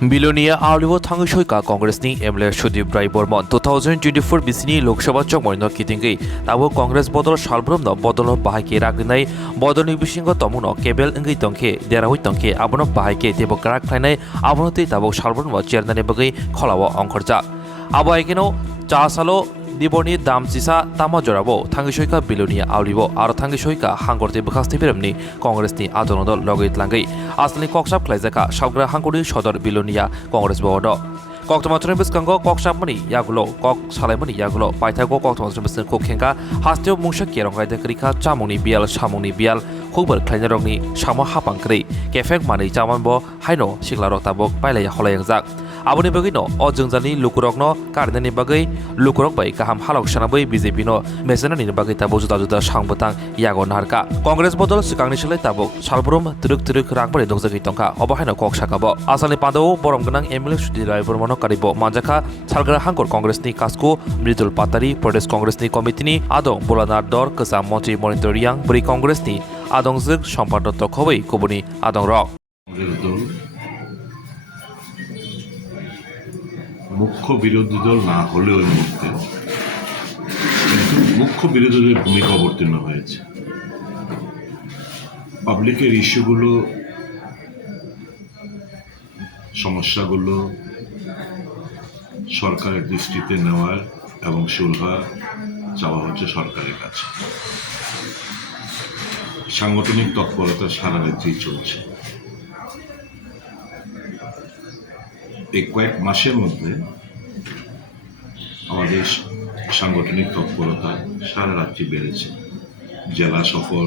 Bilonia Arlivo Tangushoika Congress ni Emler Shudip Rai Bormon 2024 Bisini Lok Sabha Chokmoino Kitingi Tabo Congress Bodol Shalbrom no Bodol Bahake Ragnai Bodol Bishingo Tomuno Kebel Ngi Tonke Derahui Tonke Abono Bahake Debo Karak Planai Abonote Tabo Shalbrom no Chernane Bagai Kholawa Onkorja Abo Aikeno Chasalo Diboni Dam Sisa Tama Jorabo Tangushoika Bilonia Arlivo Ar Tangushoika Hangorte Bakasti Pirmni Congress ni Adonodol Logit Langai Asli Kokshap Klaizaka Shagra Hanguri Shodor Bilonia Congress Bodo Koktomatron Biskango Kokshap Mani Yagulo Kok Salemani Yagulo Paitago Koktomatron Kokenga Hastio Musha Kerong de Krika Chamuni Bial Shamuni Bial Huber Kleinerogni Shama Hapankri Kefek Mani Chamanbo Haino Shiklaro Tabok Pailaya Holayazak Aboni Bagino Ojungzani Lukurogno Kardani Bagai Lukurok Bai Kaham Halok Shanabai BJP no Mesanani Bagai Tabo Juda Shangbutang Yago Narka Congress Bodol Sukangni Shale Tabo Shalbrum Turuk Rakbari Dogzaki Tonka Obahino Kok Shakabo Asali Pando Boromganang Emil Shudi Raibormono Karibo Manjaka Salgra Hangor Congress ni Kasko Mridul Patari Pradesh Congress ni Committee Adong Bolanar Dor Kasam Monti Monitoriang Bri Congress ni Adong Zig Shampato Khobei Kobuni Adong Rock মুখ্য বিরোধী দল না হলেও এই মুহূর্তে কিন্তু মুখ্য বিরোধী দলের ভূমিকা অবতীর্ণ হয়েছে পাবলিকের ইস্যুগুলো সমস্যাগুলো সরকারের দৃষ্টিতে নেওয়ার এবং সুলভা চাওয়া হচ্ছে সরকারের কাছে সাংগঠনিক তৎপরতা সারা রাজ্যেই চলছে এই কয়েক মাসের মধ্যে আমাদের সাংগঠনিক তৎপরতা সারা রাজ্যে বেড়েছে জেলা সফর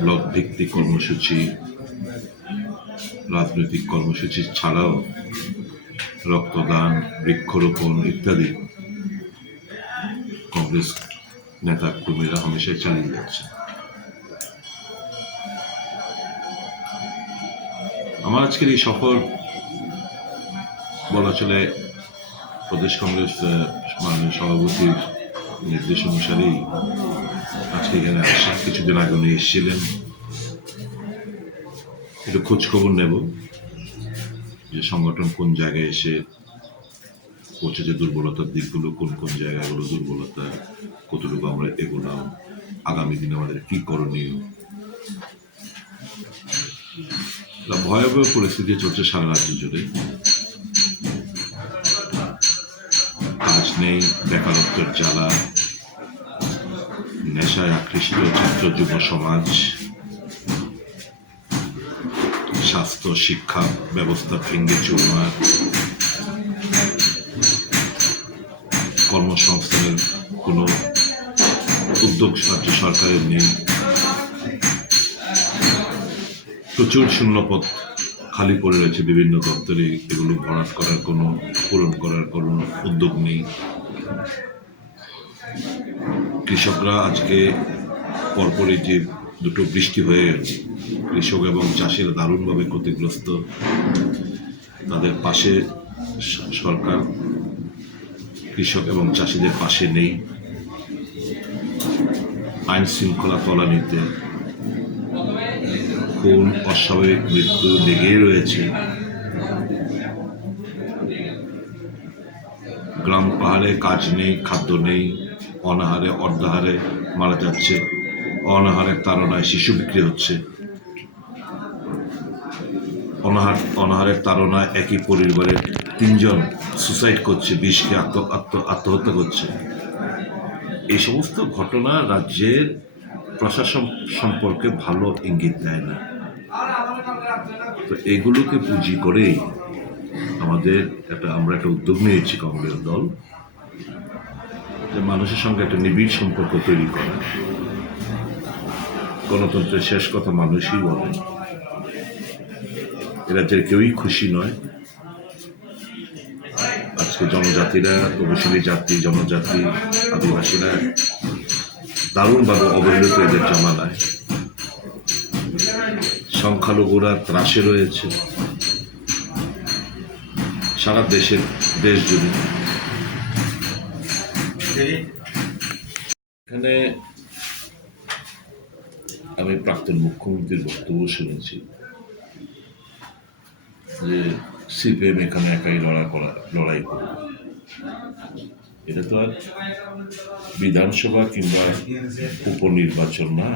ব্লক ভিত্তিক কর্মসূচি রাজনৈতিক কর্মসূচি ছাড়াও রক্তদান বৃক্ষরোপণ ইত্যাদি কংগ্রেস নেতা কর্মীরা হামেশাই চালিয়ে যাচ্ছে আমার আজকের এই সফর বলা চলে প্রদেশ কংগ্রেস মাননীয় সভাপতির নির্দেশ অনুসারেই আজকে এখানে আসা কিছুদিন আগে উনি এসেছিলেন একটু খোঁজখবর নেব যে সংগঠন কোন জায়গায় এসে পৌঁছেছে দুর্বলতার দিকগুলো কোন কোন জায়গাগুলো দুর্বলতা কতটুকু আমরা এগোলাম আগামী দিনে আমাদের কি করণীয় ভয়াবহ পরিস্থিতি চলছে সারা রাজ্য জুড়ে কাজ নেই বেকারত্বের জ্বালা নেশায় আকৃষ্ট ছাত্র যুব সমাজ স্বাস্থ্য শিক্ষা ব্যবস্থা ভেঙে চুরমার কর্মসংস্থানের কোনো উদ্যোগ রাজ্য সরকারের নেই প্রচুর শূন্যপদ খালি পড়ে রয়েছে বিভিন্ন দপ্তরে এগুলো ভরাট করার কোনো পূরণ করার কোনো উদ্যোগ নেই কৃষকরা আজকে পরপরই যে দুটো বৃষ্টি হয়ে কৃষক এবং চাষিরা দারুণভাবে ক্ষতিগ্রস্ত তাদের পাশে সরকার কৃষক এবং চাষিদের পাশে নেই আইন শৃঙ্খলা তলানিতে খুন অস্বাভাবিক মৃত্যু লেগেই রয়েছে গ্রাম পাহাড়ে কাজ নেই খাদ্য নেই অনাহারে অর্ধাহারে মারা যাচ্ছে অনাহারের তাড়নায় শিশু বিক্রি হচ্ছে অনাহারের তাড়নায় একই পরিবারের 3 জন সুসাইড করছে 20কে আত্মহত্যা করছে এই সমস্ত ঘটনা রাজ্যের প্রশাসন সম্পর্কে ভালো ইঙ্গিত দেয় না তো এগুলোকে পুঁজি করেই আমরা একটা উদ্যোগ নিয়েছি কংগ্রেস দল যে মানুষের সঙ্গে একটা নিবিড় সম্পর্ক তৈরি করা গণতন্ত্রের শেষ কথা মানুষই বলে এ রাজ্যের কেউই খুশি নয় আজকে জনজাতিরা তপশিলি জাতি জনজাতি আদিবাসীরা দারুণভাবে অবহেলিত এদের জমানায় সংখ্যালঘুরা ত্রাসে রয়েছে সারা দেশ জুড়ে এখানে আমি প্রাক্তন মুখ্যমন্ত্রীর বক্তব্য শুনেছি যে সিপিএম এখানে একাই লড়াই করবে। এটা তো আর বিধানসভা কিংবা উপনির্বাচন না।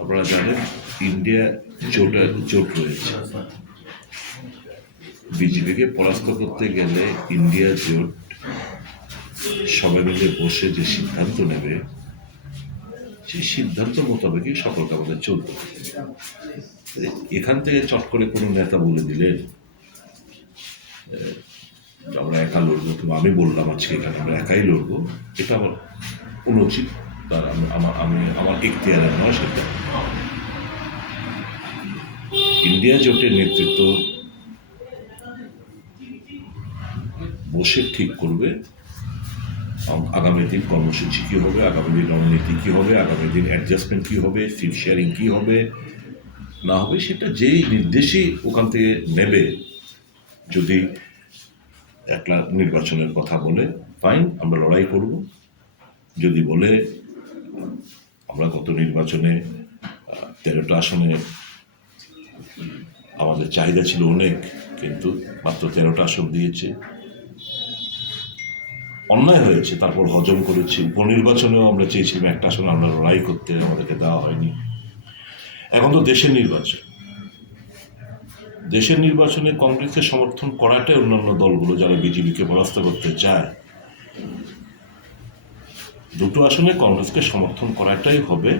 আপনারা জানেন ইন্ডিয়া জোট রয়েছে। বিজেপিকে পরাস্ত করতে গেলে ইন্ডিয়া জোট সবাই মিলে বসে যে সিদ্ধান্ত নেবে, সেই সিদ্ধান্ত মোতাবেকই সকলকে আমাদের চলতে হবে। এখান থেকে চট করে কোনো নেতা বলে দিলেন আমরা একা লড়বো, কিংবা আমি বললাম আজকে এখানে আমরা একাই লড়বো, এটা আমার অনুচিত। তার আমার এখতিয়ারে নয় সেটা। ইন্ডিয়া জোটের নেতৃত্ব বসে ঠিক করবে আগামী দিন কর্মসূচি কী হবে, আগামী দিন রণনীতি কী হবে, আগামী দিন অ্যাডজাস্টমেন্ট কী হবে, সিট শেয়ারিং কী হবে না হবে, সেটা যেই নির্দেশই ওখান থেকে নেবে। যদি একটা নির্বাচনের কথা বলে ফাইন, আমরা লড়াই করব। যদি বলে আমরা গত নির্বাচনে 13টা আসনে আমাদের চাহিদা ছিল অনেক, কিন্তু মাত্র 13টা আসন দিয়েছে, অন্যায় হয়েছে, তারপর হজম করেছি। উপনির্বাচনেও আমরা চেয়েছিলাম একটা আসনে আমরা লড়াই করতে, আমাদেরকে দেওয়া হয়নি। এখন তো দেশের নির্বাচন, দেশের নির্বাচনে কংগ্রেসকে সমর্থন করাটাই অন্যান্য দলগুলো যারা বিজেপিকে পরাস্ত করতে চায়, দুটো আসনে কংগ্রেসকে সমর্থন করাটাই হবে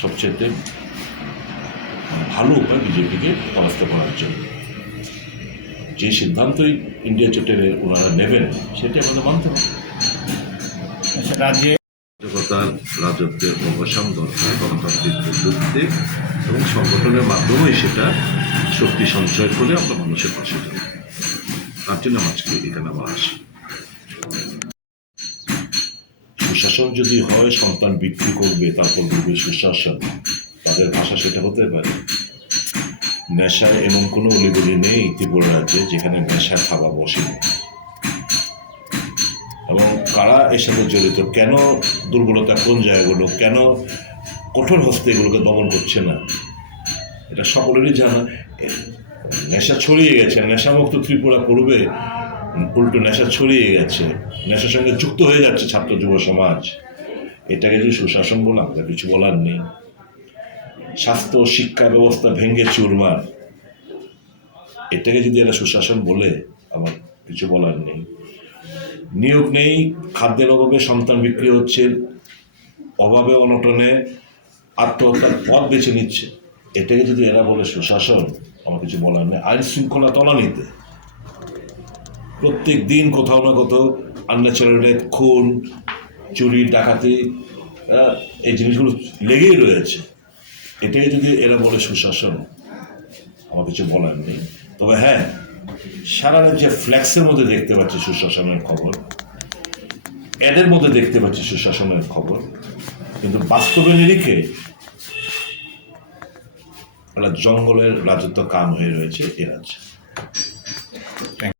সবচেয়ে ভালো উপায় বিজেপিকে পরাস্ত করার জন্য। যে সিদ্ধান্তই ইন্ডিয়া জোটের ওনারা নেবেন সেটা আমাদের মানতে হবে। রাজত্বের অবসান দরকার, গণতান্ত্রিক পদ্ধতিতে এবং সংগঠনের মাধ্যমেই সেটা শক্তি সঞ্চয় করে আমরা মানুষের পাশে যাব। তার জন্য আজকে এখানে আবার আসি। সুশাসন যদি হয় সন্তান বিক্রি করবে তারপর বলবে সুশাসন, তাদের ভাষা সেটা হতে পারে। নেশায় এমন কোনো অলিগলি নেই ত্রিপুরা রাজ্যে যেখানে নেশা খাওয়া বসে, এবং কারা এর সাথে জড়িত, কেন দুর্বলতা কোন জায়গাগুলো, কেন কঠোর হস্তে এগুলোকে দমন করছে না, এটা সকলেরই জানা। নেশা ছড়িয়ে গেছে, নেশামুক্ত ত্রিপুরা করবে, উল্টো নেশা ছড়িয়ে গেছে, নেশার সঙ্গে যুক্ত হয়ে যাচ্ছে ছাত্র যুব সমাজ। এটাকে যদি সুশাসন বলে আমাদের কিছু বলার নেই। স্বাস্থ্য শিক্ষা ব্যবস্থা ভেঙে চুরমার, এটাকে যদি এরা সুশাসন বলে আমার কিছু বলার নেই। নিয়োগ নেই, খাদ্যের অভাবে সন্তান বিক্রি হচ্ছে, অভাবে অনটনে আত্মহত্যার পথ বেছে নিচ্ছে, এটাকে যদি এরা বলে সুশাসন আমার কিছু বলার নেই। আইন শৃঙ্খলা তলানিতে প্রত্যেক দিন কোথাও না কোথাও আনন্যাচারাল খুন, চুরি, ডাকাতি, এই জিনিসগুলো লেগেই রয়েছে। এটাকে যদি এরা বলে সুশাসন আমার কিছু বলার নেই। তবে হ্যাঁ, সারা রাজ্যে ফ্ল্যাক্সের মধ্যে দেখতে পাচ্ছি সুশাসনের খবর, এদের মধ্যে দেখতে পাচ্ছি সুশাসনের খবর, কিন্তু বাস্তবে নিরিখে একটা জঙ্গলের রাজত্ব কাম হয়ে রয়েছে এ রাজ্যে।